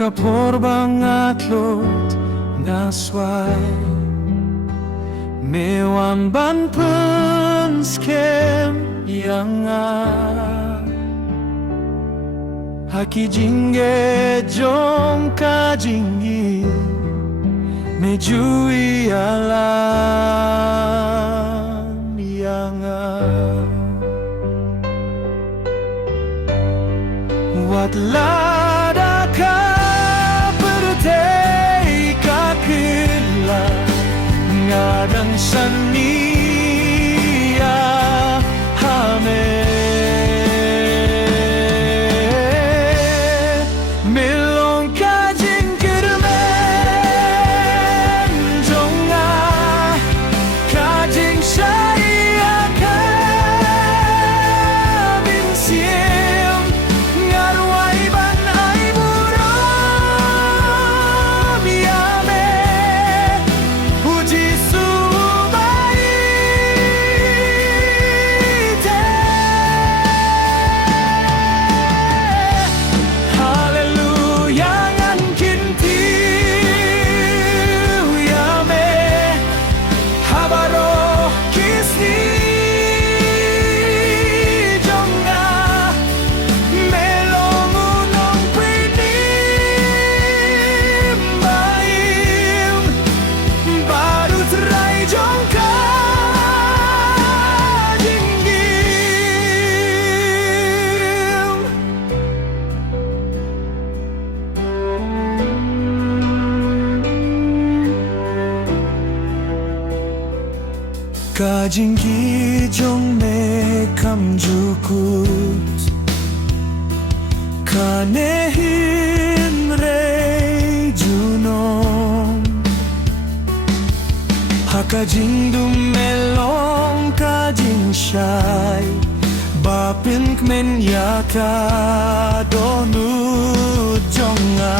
kaporbang atlot nasway mewan ban penskem yanga haki jinge jong ka jingi mejui alam yanga wat lada ka pertei ka kila ngadang sania hame melong ka jingkirmen jonga ka jing saya ka binsiem ngarwai ban ai buram yame puji subai te haleluya ngan kinti yame habaro kisni jonga melong unong pinim baim baru terai jongka jinggim ka jinggi jong me kam jukut ka nehin re junom haka jingdum melong ka jing shai bapin kmen yaka donut jonga